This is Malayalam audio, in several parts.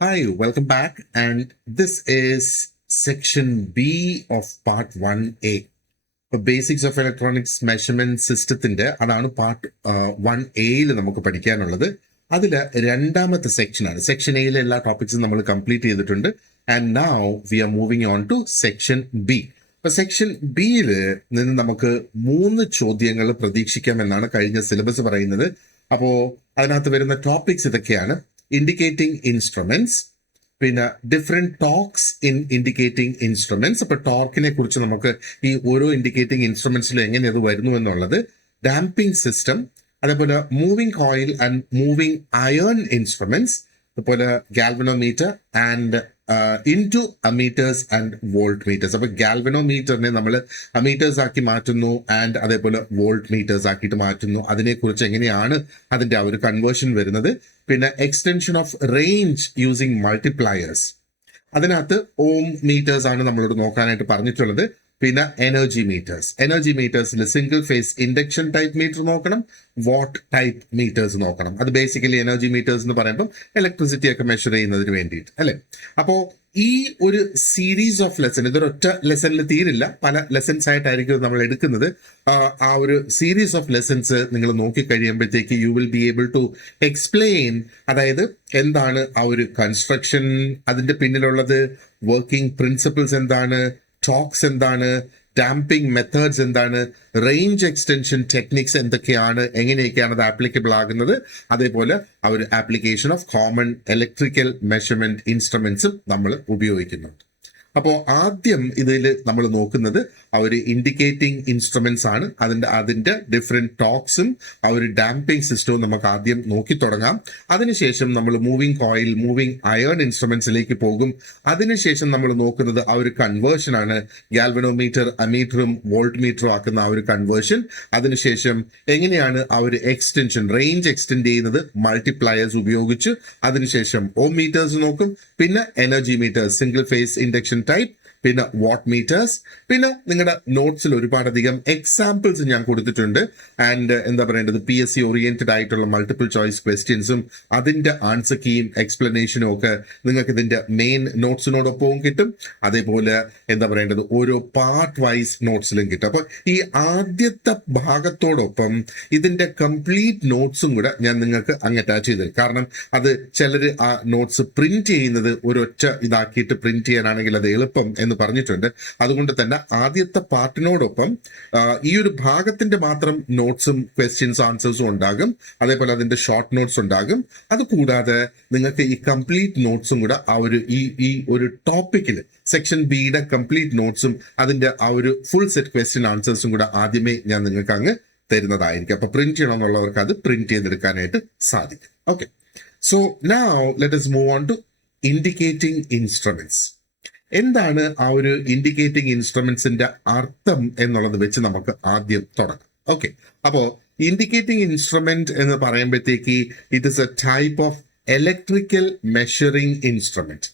Hi, welcome back. And this is section B of part 1A. ഇപ്പൊ ബേസിക്സ് ഓഫ് ഇലക്ട്രോണിക്സ് മെഷർമെന്റ് സിസ്റ്റത്തിന്റെ അതാണ് പാർട്ട് 1A നമുക്ക് പഠിക്കാനുള്ളത്. അതിൽ രണ്ടാമത്തെ സെക്ഷനാണ്. സെക്ഷൻ എയിലെ എല്ലാ ടോപ്പിക്സും നമ്മൾ കംപ്ലീറ്റ് ചെയ്തിട്ടുണ്ട്. And now we are moving on to section B. അപ്പൊ സെക്ഷൻ ബിയിൽ നിന്ന് നമുക്ക് 3 ചോദ്യങ്ങൾ പ്രതീക്ഷിക്കാം എന്നാണ് കഴിഞ്ഞ സിലബസ് പറയുന്നത്. അപ്പോ അതിനകത്ത് വരുന്ന ടോപ്പിക്സ് ഇതൊക്കെയാണ്: ഇൻഡിക്കേറ്റിംഗ് ഇൻസ്ട്രുമെന്റ്സ്, പിന്നെ ഡിഫറെന്റ് ടോർക്സ് ഇൻ ഇൻഡിക്കേറ്റിംഗ് ഇൻസ്ട്രുമെന്റ്സ്. അപ്പൊ ടോർക്കിനെ കുറിച്ച് നമുക്ക് ഈ ഓരോ ഇൻഡിക്കേറ്റിംഗ് ഇൻസ്ട്രുമെന്റ്സിലും എങ്ങനെ അത് വരുന്നു എന്നുള്ളത്, ഡാമ്പിംഗ് സിസ്റ്റം, അതേപോലെ moving coil and moving iron instruments, അതുപോലെ galvanometer and into ammeters and voltmeters. അപ്പൊ ഗാൽവനോമീറ്ററിനെ നമ്മൾ അമീറ്റേഴ്സ് ആക്കി മാറ്റുന്നു ആൻഡ് അതേപോലെ വോൾട്ട് മീറ്റേഴ്സ് ആക്കിയിട്ട് മാറ്റുന്നു. അതിനെക്കുറിച്ച് എങ്ങനെയാണ് അതിന്റെ ആ ഒരു കൺവേർഷൻ വരുന്നത്. പിന്നെ extension of range using multipliers, അതിനകത്ത് ഓം മീറ്റേഴ്സ് ആണ് നമ്മളോട് നോക്കാനായിട്ട് പറഞ്ഞിട്ടുള്ളത്. പിന്നെ എനർജി മീറ്റേഴ്സിൽ single phase induction type meter നോക്കണം, വാട്ട് ടൈപ്പ് മീറ്റേഴ്സ് നോക്കണം. അത് ബേസിക്കലി എനർജി മീറ്റേഴ്സ് എന്ന് പറയുമ്പോൾ ഇലക്ട്രിസിറ്റി ഒക്കെ മെഷർ ചെയ്യുന്നതിന് വേണ്ടിയിട്ട് അല്ലെ. അപ്പോ ഈ ഒരു സീരീസ് ഓഫ് ലെസൺ, ഇതൊരൊറ്റ ലെസണിൽ തീരില്ല, പല ലെസൺസ് ആയിട്ടായിരിക്കും നമ്മൾ എടുക്കുന്നത്. ആ ഒരു സീരീസ് ഓഫ് ലെസൺസ് നിങ്ങൾ നോക്കിക്കഴിയുമ്പോഴത്തേക്ക് you will be able to explain, അതായത് എന്താണ് ആ ഒരു കൺസ്ട്രക്ഷൻ, അതിന്റെ പിന്നിലുള്ളത് വർക്കിംഗ് പ്രിൻസിപ്പിൾസ് എന്താണ്, ടോക്സ് എന്താണ്, ഡാമ്പിംഗ് മെത്തേഡ്സ് എന്താണ്, റേഞ്ച് എക്സ്റ്റൻഷൻ ടെക്നിക്സ് എന്തൊക്കെയാണ്, എങ്ങനെയൊക്കെയാണ് അത് ആപ്ലിക്കബിൾ ആകുന്നത്, അതേപോലെ ആ ഒരു application of common electrical measurement ഇൻസ്ട്രുമെന്റ്സും നമ്മൾ ഉപയോഗിക്കുന്നുണ്ട്. അപ്പോൾ ആദ്യം ഇതിൽ നമ്മൾ നോക്കുന്നത് ആ ഒരു ഇൻഡിക്കേറ്റിംഗ് ഇൻസ്ട്രുമെന്റ്സ് ആണ്. അതിന്റെ ഡിഫറെന്റ് ടോക്സും ആ ഒരു ഡാമ്പിംഗ് സിസ്റ്റവും നമുക്ക് ആദ്യം നോക്കി തുടങ്ങാം. അതിനുശേഷം നമ്മൾ മൂവിംഗ് കോയിൽ, മൂവിംഗ് അയൺ ഇൻസ്ട്രുമെന്റ്സിലേക്ക് പോകും. അതിനുശേഷം നമ്മൾ നോക്കുന്നത് ആ ഒരു കൺവേർഷൻ ആണ്, ഗാൽവനോമീറ്റർ അമീറ്ററും വോൾട്ട് മീറ്ററും ആക്കുന്ന ആ ഒരു കൺവേർഷൻ. അതിനുശേഷം എങ്ങനെയാണ് ആ ഒരു എക്സ്റ്റൻഷൻ, റേഞ്ച് എക്സ്റ്റെൻഡ് ചെയ്യുന്നത് മൾട്ടിപ്ലയേഴ്സ് ഉപയോഗിച്ച്. അതിനുശേഷം ഓം മീറ്റേഴ്സ് നോക്കും, പിന്നെ energy meters, single phase induction type, പിന്നെ വാട്ട് മീറ്റേഴ്സ്. പിന്നെ നിങ്ങളുടെ നോട്ട്സിൽ ഒരുപാടധികം എക്സാമ്പിൾസ് ഞാൻ കൊടുത്തിട്ടുണ്ട്. ആൻഡ് എന്താ പറയേണ്ടത്, PSC ഓറിയന്റഡ് ആയിട്ടുള്ള മൾട്ടിപ്പിൾ ചോയ്സ് ക്വസ്റ്റ്യൻസും അതിന്റെ ആൻസർ കീയും എക്സ്പ്ലനേഷനും ഒക്കെ നിങ്ങൾക്ക് ഇതിന്റെ മെയിൻ നോട്ട്സിനോടൊപ്പവും കിട്ടും. അതേപോലെ എന്താ പറയേണ്ടത്, ഓരോ പാർട്ട് വൈസ് നോട്ട്സിലും കിട്ടും. അപ്പൊ ഈ ആദ്യത്തെ ഭാഗത്തോടൊപ്പം ഇതിന്റെ കംപ്ലീറ്റ് നോട്ട്സും കൂടെ ഞാൻ നിങ്ങൾക്ക് അങ്ങ് അറ്റാച്ച് ചെയ്ത്, കാരണം അത് ചിലർ ആ നോട്ട്സ് പ്രിന്റ് ചെയ്യുന്നത് ഒരൊറ്റ ഇതാക്കിയിട്ട് പ്രിന്റ് ചെയ്യാനാണെങ്കിൽ അത് എളുപ്പം എന്ന് പറഞ്ഞിട്ടുണ്ട്. അതുകൊണ്ട് തന്നെ ആദ്യത്തെ പാർട്ടിനോടൊപ്പം ഈ ഒരു ഭാഗത്തിന്റെ മാത്രം നോട്ട്സും ക്വസ്റ്റ്യൻസ് ആൻസേഴ്സും ഉണ്ടാകും. അതേപോലെ അതിന്റെ ഷോർട്ട് നോട്ട്സ് ഉണ്ടാകും. അതുകൂടാതെ നിങ്ങൾക്ക് ഈ കംപ്ലീറ്റ് നോട്ട്സും കൂടെ ആ ഒരു ഈ ഒരു ടോപ്പിക്കിൽ സെക്ഷൻ ബിയുടെ കംപ്ലീറ്റ് നോട്ട്സും അതിന്റെ ആ ഒരു ഫുൾ സെറ്റ് ക്വസ്റ്റ്യൻ ആൻസേഴ്സും കൂടെ ആദ്യമേ ഞാൻ നിങ്ങൾക്ക് അങ്ങ് തരുന്നതായിരിക്കും. അപ്പൊ പ്രിന്റ് ചെയ്യണമെന്നുള്ളവർക്ക് അത് പ്രിന്റ് ചെയ്തെടുക്കാനായിട്ട് സാധിക്കും. Okay, so now let us move on to indicating instruments. എന്താണ് ആ ഒരു ഇൻഡിക്കേറ്റിംഗ് ഇൻസ്ട്രുമെന്റ്സിന്റെ അർത്ഥം എന്നുള്ളത് വെച്ച് നമുക്ക് ആദ്യം തുടങ്ങാം. ഓക്കെ, അപ്പോ ഇൻഡിക്കേറ്റിംഗ് ഇൻസ്ട്രുമെന്റ് എന്ന് പറയുമ്പോഴത്തേക്ക് it is A type of electrical measuring instrument.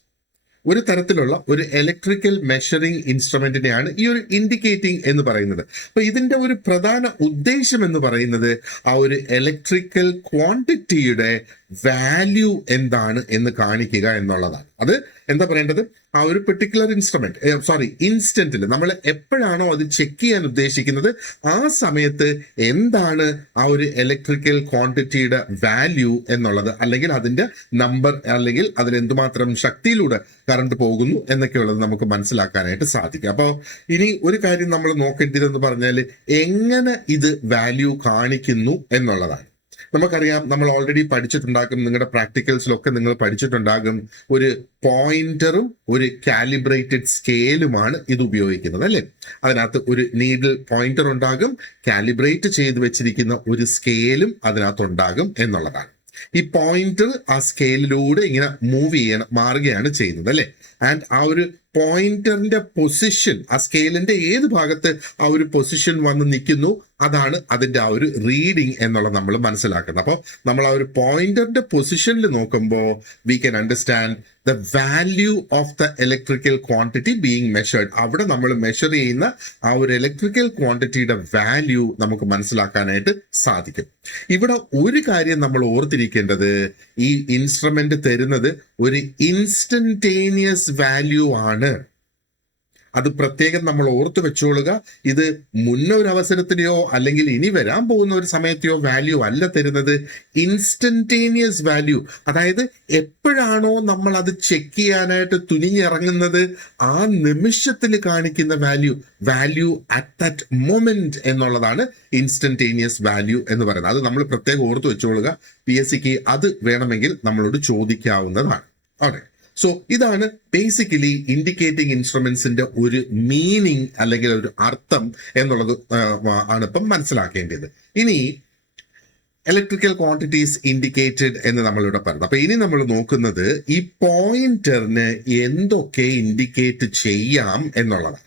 ഒരു തരത്തിലുള്ള ഒരു ഇലക്ട്രിക്കൽ മെഷറിംഗ് ഇൻസ്ട്രുമെന്റിനെയാണ് ഈ ഒരു ഇൻഡിക്കേറ്റിംഗ് എന്ന് പറയുന്നത്. അപ്പൊ ഇതിന്റെ ഒരു പ്രധാന ഉദ്ദേശം എന്ന് പറയുന്നത് ആ ഒരു ഇലക്ട്രിക്കൽ ക്വാണ്ടിറ്റിയുടെ വാല്യൂ എന്താണ് എന്ന് കാണിക്കുക എന്നുള്ളതാണ്. അത് എന്താ പറയേണ്ടത്, ആ ഒരു പെർട്ടിക്കുലർ ഇൻസ്റ്റന്റിൽ നമ്മൾ എപ്പോഴാണോ അത് ചെക്ക് ചെയ്യാൻ ഉദ്ദേശിക്കുന്നത് ആ സമയത്ത് എന്താണ് ആ ഒരു ഇലക്ട്രിക്കൽ ക്വാണ്ടിറ്റിയുടെ വാല്യൂ എന്നുള്ളത്, അല്ലെങ്കിൽ അതിന്റെ നമ്പർ, അല്ലെങ്കിൽ അതിന് എന്തുമാത്രം ശക്തിയിലൂടെ കറണ്ട് പോകുന്നു എന്നൊക്കെയുള്ളത് നമുക്ക് മനസ്സിലാക്കാനായിട്ട് സാധിക്കും. അപ്പോൾ ഇനി ഒരു കാര്യം നമ്മൾ നോക്കേണ്ടതെന്ന് പറഞ്ഞാൽ എങ്ങനെ ഇത് വാല്യൂ കാണിക്കുന്നു എന്നുള്ളതാണ്. നമുക്കറിയാം, നമ്മൾ ഓൾറെഡി പഠിച്ചിട്ടുണ്ടാകും, നിങ്ങളുടെ പ്രാക്ടിക്കൽസിലൊക്കെ നിങ്ങൾ പഠിച്ചിട്ടുണ്ടാകും, ഒരു പോയിന്ററും ഒരു കാലിബ്രേറ്റഡ് സ്കെയിലുമാണ് ഇത് ഉപയോഗിക്കുന്നത് അല്ലെ. അതിനകത്ത് ഒരു നീഡിൽ പോയിന്റർ ഉണ്ടാകും, കാലിബ്രേറ്റ് ചെയ്ത് വെച്ചിരിക്കുന്ന ഒരു സ്കെയിലും അതിനകത്തുണ്ടാകും എന്നുള്ളതാണ്. ഈ പോയിന്റർ ആ സ്കെയിലിലൂടെ ഇങ്ങനെ മാറുകയാണ് ചെയ്യുന്നത് അല്ലെ. ആൻഡ് ആ ഒരു പോയിന്ററിന്റെ പൊസിഷൻ, ആ സ്കെയിലിന്റെ ഏത് ഭാഗത്ത് ആ ഒരു പൊസിഷൻ വന്ന് നിൽക്കുന്നു അതാണ് അതിന്റെ ആ ഒരു റീഡിങ് എന്നുള്ളത് നമ്മൾ മനസ്സിലാക്കുന്നത്. അപ്പോൾ നമ്മൾ ആ ഒരു പോയിന്ററിന്റെ പൊസിഷനിൽ നോക്കുമ്പോൾ we can understand the value of the electrical quantity being measured. അവിടെ നമ്മൾ മെഷർ ചെയ്യുന്ന ആ ഒരു ഇലക്ട്രിക്കൽ ക്വാണ്ടിറ്റിയുടെ വാല്യൂ നമുക്ക് മനസ്സിലാക്കാനായിട്ട് സാധിക്കും. ഇവിടെ ഒരു കാര്യം നമ്മൾ ഓർത്തിരിക്കേണ്ടത്, ഈ ഇൻസ്ട്രുമെന്റ് തരുന്നത് ഒരു ഇൻസ്റ്റന്റേനിയസ് വാല്യൂ ആണ്. അത് പ്രത്യേകം നമ്മൾ ഓർത്തു വെച്ചോളുക. ഇത് മുന്നൊരു അവസരത്തിലെയോ അല്ലെങ്കിൽ ഇനി വരാൻ പോകുന്ന ഒരു സമയത്തെയോ വാല്യൂ അല്ല തരുന്നത്, ഇൻസ്റ്റന്റേനിയസ് വാല്യൂ. അതായത് എപ്പോഴാണോ നമ്മൾ അത് ചെക്ക് ചെയ്യാനായിട്ട് തുനിഞ്ഞിറങ്ങുന്നത്, ആ നിമിഷത്തിൽ കാണിക്കുന്ന വാല്യൂ അറ്റ് ദാറ്റ് മൊമെന്റ് എന്നുള്ളതാണ് ഇൻസ്റ്റന്റേനിയസ് വാല്യൂ എന്ന് പറയുന്നത്. അത് നമ്മൾ പ്രത്യേകം ഓർത്തു വെച്ചോളുക. PSC അത് വേണമെങ്കിൽ നമ്മളോട് ചോദിക്കാവുന്നതാണ്. ഓക്കെ, സോ ഇതാണ് ബേസിക്കലി ഇൻഡിക്കേറ്റിംഗ് ഇൻസ്ട്രുമെന്റ്സിന്റെ ഒരു മീനിങ് അല്ലെങ്കിൽ ഒരു അർത്ഥം എന്നുള്ളത് ആണ് ഇപ്പം മനസ്സിലാക്കേണ്ടത്. ഇനി ഇലക്ട്രിക്കൽ ക്വാണ്ടിറ്റീസ് ഇൻഡിക്കേറ്റഡ് എന്ന് നമ്മളിവിടെ പറയുന്നത്. അപ്പൊ ഇനി നമ്മൾ നോക്കുന്നത് ഈ പോയിന്ററിന് എന്തൊക്കെ ഇൻഡിക്കേറ്റ് ചെയ്യാം എന്നുള്ളതാണ്.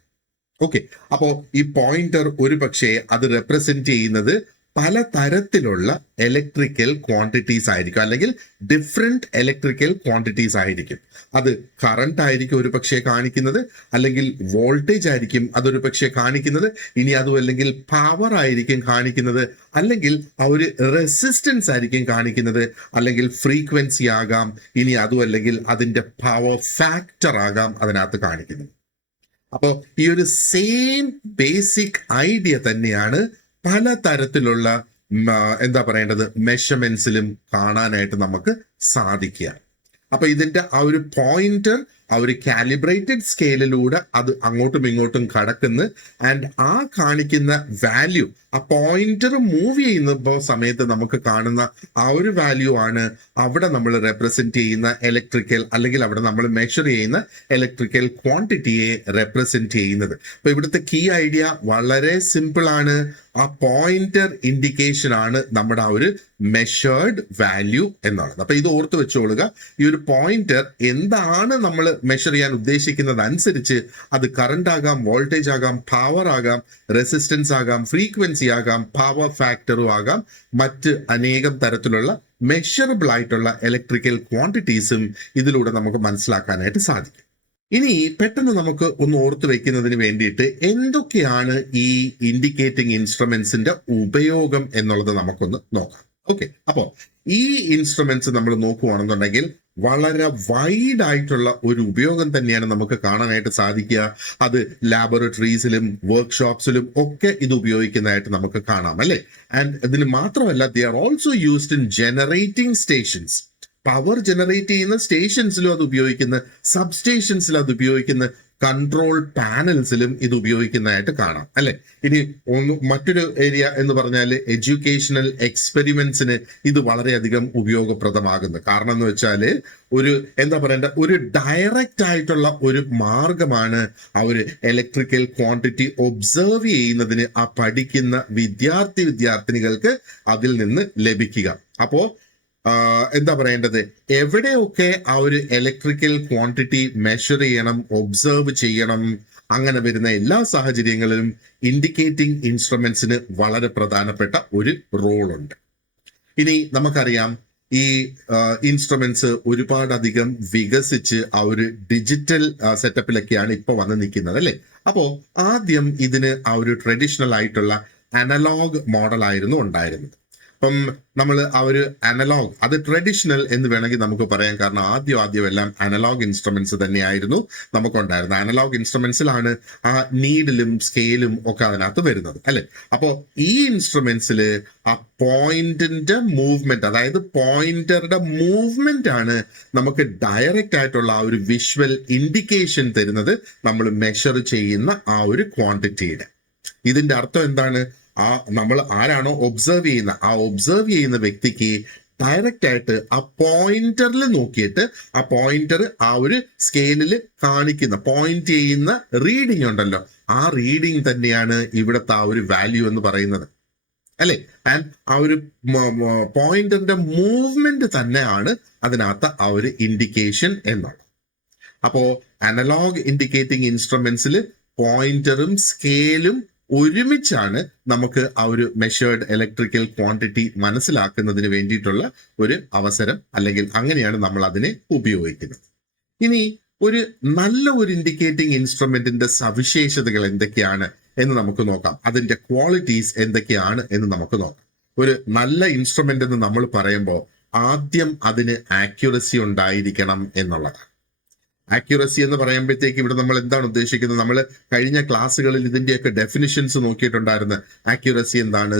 ഓക്കെ, അപ്പോ ഈ പോയിന്റർ ഒരു പക്ഷേ അത് റെപ്രസെന്റ് ചെയ്യുന്നത് പല തരത്തിലുള്ള ഇലക്ട്രിക്കൽ ക്വാണ്ടിറ്റീസ് ആയിരിക്കും, അല്ലെങ്കിൽ ഡിഫറെന്റ് ഇലക്ട്രിക്കൽ ക്വാണ്ടിറ്റീസ് ആയിരിക്കും. അത് കറണ്ട് ആയിരിക്കും ഒരു പക്ഷേ കാണിക്കുന്നത്, അല്ലെങ്കിൽ വോൾട്ടേജ് ആയിരിക്കും അതൊരു പക്ഷേ കാണിക്കുന്നത്, ഇനി അതും അല്ലെങ്കിൽ പവർ ആയിരിക്കും കാണിക്കുന്നത്, അല്ലെങ്കിൽ ആ ഒരു റെസിസ്റ്റൻസ് ആയിരിക്കും കാണിക്കുന്നത്, അല്ലെങ്കിൽ ഫ്രീക്വൻസി ആകാം, ഇനി അതും അല്ലെങ്കിൽ അതിന്റെ പവർ ഫാക്ടർ ആകാം അതിനകത്ത് കാണിക്കുന്നത്. അപ്പോൾ ഈ ഒരു സെയിം ബേസിക് ഐഡിയ തന്നെയാണ് പല തരത്തിലുള്ള എന്താ പറയേണ്ടത് മെഷർമെന്റ്സിലും കാണാനായിട്ട് നമുക്ക് സാധിക്കുക. അപ്പൊ ഇതിന്റെ ആ ഒരു പോയിന്റർ ആ ഒരു കാലിബ്രേറ്റഡ് സ്കെയിലിലൂടെ അത് അങ്ങോട്ടും ഇങ്ങോട്ടും കടക്കുന്നു. ആൻഡ് ആ കാണിക്കുന്ന വാല്യൂ, ആ പോയിന്റർ മൂവ് ചെയ്യുന്ന സമയത്ത് നമുക്ക് കാണുന്ന ആ ഒരു വാല്യൂ ആണ് അവിടെ നമ്മൾ റെപ്രസെന്റ് ചെയ്യുന്ന ഇലക്ട്രിക്കൽ, അല്ലെങ്കിൽ അവിടെ നമ്മൾ മെഷർ ചെയ്യുന്ന ഇലക്ട്രിക്കൽ ക്വാണ്ടിറ്റിയെ റെപ്രസെന്റ് ചെയ്യുന്നത്. അപ്പൊ ഇവിടുത്തെ കീ ഐഡിയ വളരെ സിമ്പിൾ ആണ്. ആ പോയിന്റർ ഇൻഡിക്കേഷൻ ആണ് നമ്മുടെ ആ ഒരു മെഷേർഡ് വാല്യൂ എന്നുള്ളത്. അപ്പൊ ഇത് ഓർത്ത് വെച്ചോളുക. ഈ ഒരു പോയിന്റർ എന്താണ് നമ്മൾ മെഷർ ചെയ്യാൻ ഉദ്ദേശിക്കുന്നത് അനുസരിച്ച് അത് കറണ്ട് ആകാം, വോൾട്ടേജ് ആകാം, പവർ ആകാം, റെസിസ്റ്റൻസ് ആകാം, ഫ്രീക്വൻസി ആകാം, പവർ ഫാക്ടറും ആകാം, മറ്റ് അനേകം തരത്തിലുള്ള മെഷറബിൾ ആയിട്ടുള്ള ഇലക്ട്രിക്കൽ ക്വാണ്ടിറ്റീസും ഇതിലൂടെ നമുക്ക് മനസ്സിലാക്കാനായിട്ട് സാധിക്കും. ഇനി പെട്ടെന്ന് നമുക്ക് ഒന്ന് ഓർത്തു വെക്കുന്നതിന് വേണ്ടിയിട്ട് എന്തൊക്കെയാണ് ഈ ഇൻഡിക്കേറ്റിംഗ് ഇൻസ്ട്രുമെന്റ്സിന്റെ ഉപയോഗം എന്നുള്ളത് നമുക്കൊന്ന് നോക്കാം. ഓക്കെ, അപ്പോ ഈ ഇൻസ്ട്രുമെന്റ്സ് നമ്മൾ നോക്കുകയാണെന്നുണ്ടെങ്കിൽ വളരെ വൈഡ് ആയിട്ടുള്ള ഒരു ഉപയോഗം തന്നെയാണ് നമുക്ക് കാണാനായിട്ട് സാധിക്കുക. അത് ലാബോറട്ടറീസിലും വർക്ക്ഷോപ്സിലും ഒക്കെ ഇത് ഉപയോഗിക്കുന്നതായിട്ട് നമുക്ക് കാണാം, അല്ലെ? ആൻഡ് ഇതിന് മാത്രമല്ല, they are also used in generating stations. Power generate ചെയ്യുന്ന സ്റ്റേഷൻസിലും അത് ഉപയോഗിക്കുന്ന, സബ് സ്റ്റേഷൻസിലും അത് ഉപയോഗിക്കുന്ന, കൺട്രോൾ പാനൽസിലും ഇത് ഉപയോഗിക്കുന്നതായിട്ട് കാണാം, അല്ലെ? ഇനി മറ്റൊരു ഏരിയ എന്ന് പറഞ്ഞാൽ എഡ്യൂക്കേഷണൽ എക്സ്പെരിമെന്റ്സിന് ഇത് വളരെയധികം ഉപയോഗപ്രദമാകുന്നു. കാരണം എന്ന് വെച്ചാൽ ഒരു എന്താ പറയണ്ട, ഒരു ഡയറക്റ്റ് ആയിട്ടുള്ള ഒരു മാർഗമാണ് ആ ഒരു ഇലക്ട്രിക്കൽ ക്വാണ്ടിറ്റി ഒബ്സർവ് ചെയ്യുന്നതിന് ആ പഠിക്കുന്ന വിദ്യാർത്ഥിനികൾക്ക് അതിൽ നിന്ന് ലഭിക്കുക. അപ്പോ എന്താ പറയേണ്ടത്, എവിടെയൊക്കെ ആ ഒരു ഇലക്ട്രിക്കൽ ക്വാണ്ടിറ്റി മെഷർ ചെയ്യണം, ഒബ്സർവ് ചെയ്യണം, അങ്ങനെ വരുന്ന എല്ലാ സാഹചര്യങ്ങളിലും ഇൻഡിക്കേറ്റിംഗ് ഇൻസ്ട്രുമെന്റ്സിന് വളരെ പ്രധാനപ്പെട്ട ഒരു റോളുണ്ട്. ഇനി നമുക്കറിയാം, ഈ ഇൻസ്ട്രുമെന്റ്സ് ഒരുപാടധികം വികസിച്ച് ആ ഒരു ഡിജിറ്റൽ സെറ്റപ്പിലൊക്കെയാണ് ഇപ്പൊ വന്ന് നിൽക്കുന്നത്, അല്ലെ? അപ്പോ ആദ്യം ഇതിന് ആ ഒരു ട്രഡീഷണൽ ആയിട്ടുള്ള അനലോഗ് മോഡൽ ആയിരുന്നു ഉണ്ടായിരുന്നത്. അപ്പം നമ്മൾ ആ ഒരു അനലോഗ്, അത് ട്രഡീഷണൽ എന്ന് വേണമെങ്കിൽ നമുക്ക് പറയാം. കാരണം ആദ്യം എല്ലാം അനലോഗ് ഇൻസ്ട്രുമെന്റ്സ് തന്നെയായിരുന്നു നമുക്കുണ്ടായിരുന്നത്. അനലോഗ് ഇൻസ്ട്രുമെന്റ്സിലാണ് ആ നീഡിലും സ്കെയിലും ഒക്കെ അതിനകത്ത് വരുന്നത്, അല്ലെ? അപ്പോ ഈ ഇൻസ്ട്രുമെന്റ്സിൽ ആ പോയിന്റിന്റെ മൂവ്മെന്റ്, അതായത് പോയിന്ററുടെ മൂവ്മെന്റ് ആണ് നമുക്ക് ഡയറക്റ്റ് ആയിട്ടുള്ള ആ ഒരു വിഷ്വൽ ഇൻഡിക്കേഷൻ തരുന്നത്, നമ്മൾ മെഷർ ചെയ്യുന്ന ആ ഒരു ക്വാണ്ടിറ്റിയുടെ. ഇതിന്റെ അർത്ഥം എന്താണ്? ആ നമ്മൾ ആരാണോ ഒബ്സർവ് ചെയ്യുന്ന, ആ ഒബ്സർവ് ചെയ്യുന്ന വ്യക്തിക്ക് ഡയറക്റ്റ് ആയിട്ട് ആ പോയിന്ററിൽ നോക്കിയിട്ട് ആ പോയിന്റർ ആ ഒരു സ്കെയിലിൽ കാണിക്കുന്ന, പോയിന്റ് ചെയ്യുന്ന റീഡിംഗ് ഉണ്ടല്ലോ, ആ റീഡിംഗ് തന്നെയാണ് ഇവിടുത്തെ ആ ഒരു വാല്യൂ എന്ന് പറയുന്നത്, അല്ലെ? ആൻഡ് ആ ഒരു പോയിന്ററിന്റെ മൂവ്മെന്റ് തന്നെയാണ് അതിനകത്ത് ആ ഒരു ഇൻഡിക്കേഷൻ എന്നുള്ളത്. അപ്പോ അനലോഗ് ഇൻഡിക്കേറ്റിംഗ് ഇൻസ്ട്രുമെന്റ്സിൽ പോയിന്ററും സ്കെയിലും ഒരുമിച്ചാണ് നമുക്ക് ആ ഒരു മെഷേർഡ് ഇലക്ട്രിക്കൽ ക്വാണ്ടിറ്റി മനസ്സിലാക്കുന്നതിന് വേണ്ടിയിട്ടുള്ള ഒരു അവസരം, അല്ലെങ്കിൽ അങ്ങനെയാണ് നമ്മൾ അതിനെ ഉപയോഗിക്കുന്നത്. ഇനി ഒരു നല്ല ഒരു ഇൻഡിക്കേറ്റിംഗ് ഇൻസ്ട്രുമെന്റിന്റെ സവിശേഷതകൾ എന്തൊക്കെയാണ് എന്ന് നമുക്ക് നോക്കാം. അതിന്റെ ക്വാളിറ്റീസ് എന്തൊക്കെയാണ് എന്ന് നമുക്ക് നോക്കാം. ഒരു നല്ല ഇൻസ്ട്രുമെന്റ് എന്ന് നമ്മൾ പറയുമ്പോൾ ആദ്യം അതിന് ആക്യുറസി ഉണ്ടായിരിക്കണം എന്നുള്ളതാണ്. ആക്യുറസി എന്ന് പറയുമ്പോഴത്തേക്ക് ഇവിടെ നമ്മൾ എന്താണ് ഉദ്ദേശിക്കുന്നത്? നമ്മൾ കഴിഞ്ഞ ക്ലാസ്സുകളിൽ ഇതിന്റെയൊക്കെ ഡെഫിനിഷൻസ് നോക്കിയിട്ടുണ്ടായിരുന്നു. ആക്യുറസി എന്താണ്,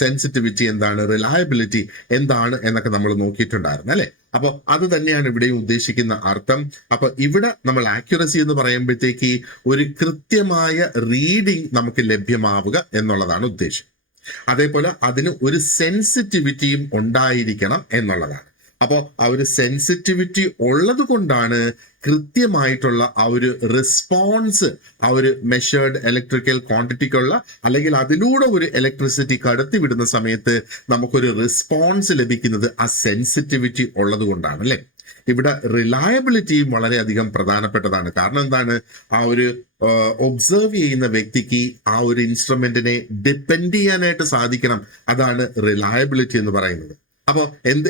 സെൻസിറ്റിവിറ്റി എന്താണ്, റിലയബിലിറ്റി എന്താണ് എന്നൊക്കെ നമ്മൾ നോക്കിയിട്ടുണ്ടായിരുന്നു അല്ലെ. അപ്പൊ അത് തന്നെയാണ് ഇവിടെയും ഉദ്ദേശിക്കുന്ന അർത്ഥം. അപ്പൊ ഇവിടെ നമ്മൾ ആക്യുറസി എന്ന് പറയുമ്പോഴത്തേക്ക് ഒരു കൃത്യമായ റീഡിംഗ് നമുക്ക് ലഭ്യമാവുക എന്നുള്ളതാണ് ഉദ്ദേശം. അതേപോലെ അതിന് ഒരു സെൻസിറ്റിവിറ്റിയും ഉണ്ടായിരിക്കണം എന്നുള്ളതാണ്. അപ്പോൾ ആ ഒരു സെൻസിറ്റിവിറ്റി ഉള്ളത് കൊണ്ടാണ് കൃത്യമായിട്ടുള്ള ആ ഒരു റെസ്പോൺസ് ആ ഒരു മെഷേർഡ് ഇലക്ട്രിക്കൽ ക്വാണ്ടിറ്റിക്കുള്ള, അല്ലെങ്കിൽ അതിലൂടെ ഒരു ഇലക്ട്രിസിറ്റി കടത്തിവിടുന്ന സമയത്ത് നമുക്കൊരു റെസ്പോൺസ് ലഭിക്കുന്നത് ആ സെൻസിറ്റിവിറ്റി ഉള്ളത് കൊണ്ടാണ് അല്ലെ. ഇവിടെ റിലയബിലിറ്റിയും വളരെയധികം പ്രധാനപ്പെട്ടതാണ്. കാരണം എന്താണ്? ആ ഒരു ഒബ്സർവ് ചെയ്യുന്ന വ്യക്തിക്ക് ആ ഒരു ഇൻസ്ട്രുമെന്റിനെ ഡിപ്പെൻഡ് ചെയ്യാനായിട്ട് സാധിക്കണം. അതാണ് റിലയബിലിറ്റി എന്ന് പറയുന്നത്. അപ്പോൾ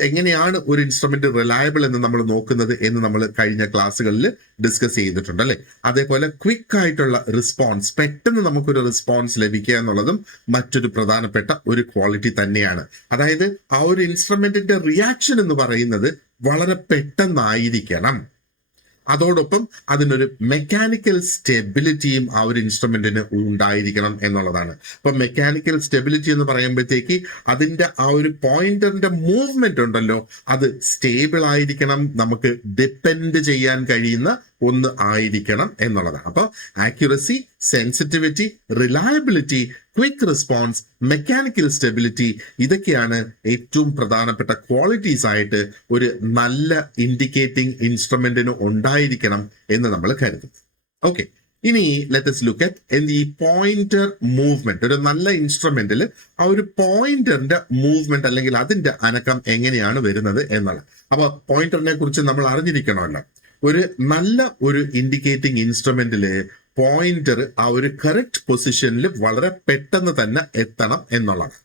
എങ്ങനെയാണ് ഒരു ഇൻസ്ട്രുമെന്റ് റിലയബിൾ എന്ന് നമ്മൾ നോക്കുന്നത് എന്ന് നമ്മൾ കഴിഞ്ഞ ക്ലാസ്സുകളിൽ ഡിസ്കസ് ചെയ്തിട്ടുണ്ട് അല്ലെ. അതേപോലെ ക്വിക്ക് ആയിട്ടുള്ള റെസ്പോൺസ്, പെട്ടെന്ന് നമുക്കൊരു റെസ്പോൺസ് ലഭിക്കുക എന്നുള്ളതും മറ്റൊരു പ്രധാനപ്പെട്ട ഒരു ക്വാളിറ്റി തന്നെയാണ്. അതായത് ആ ഒരു ഇൻസ്ട്രുമെന്റിന്റെ റിയാക്ഷൻ എന്ന് പറയുന്നത് വളരെ പെട്ടെന്നായിരിക്കണം. അതോടൊപ്പം അതിനൊരു മെക്കാനിക്കൽ സ്റ്റെബിലിറ്റിയും ആ ഒരു ഇൻസ്ട്രുമെന്റിന് ഉണ്ടായിരിക്കണം എന്നുള്ളതാണ്. അപ്പൊ മെക്കാനിക്കൽ സ്റ്റെബിലിറ്റി എന്ന് പറയുമ്പോഴത്തേക്ക് അതിന്റെ ആ ഒരു പോയിന്ററിന്റെ മൂവ്മെന്റ് ഉണ്ടല്ലോ, അത് സ്റ്റേബിൾ ആയിരിക്കണം, നമുക്ക് ഡിപ്പെൻഡ് ചെയ്യാൻ കഴിയുന്ന ഒന്ന് ആയിരിക്കണം എന്നുള്ളതാണ്. അപ്പൊ accuracy, sensitivity, reliability, quick response, mechanical stability, ഇതൊക്കെയാണ് ഏറ്റവും പ്രധാനപ്പെട്ട ക്വാളിറ്റീസ് ആയിട്ട് ഒരു നല്ല ഇൻഡിക്കേറ്റിംഗ് ഇൻസ്ട്രുമെന്റിന് ഉണ്ടായിരിക്കണം എന്ന് നമ്മൾ കരുതും. ഓക്കെ, ഇനി ലെറ്റ് us look at ഈ പോയിന്റർ മൂവ്മെന്റ്. ഒരു നല്ല ഇൻസ്ട്രുമെന്റിൽ ആ ഒരു പോയിന്ററിന്റെ മൂവ്മെന്റ് അല്ലെങ്കിൽ അതിന്റെ അനക്കം എങ്ങനെയാണ് വരുന്നത് എന്നുള്ളത്. അപ്പൊ പോയിന്ററിനെ കുറിച്ച് നമ്മൾ അറിഞ്ഞിരിക്കണമല്ലോ. ഒരു നല്ല ഒരു ഇൻഡിക്കേറ്റിംഗ് ഇൻസ്ട്രുമെന്റില് പോയിന്റർ ആ ഒരു കറക്റ്റ് പൊസിഷനിൽ വളരെ പെട്ടെന്ന് തന്നെ എത്തണം എന്നുള്ളത്.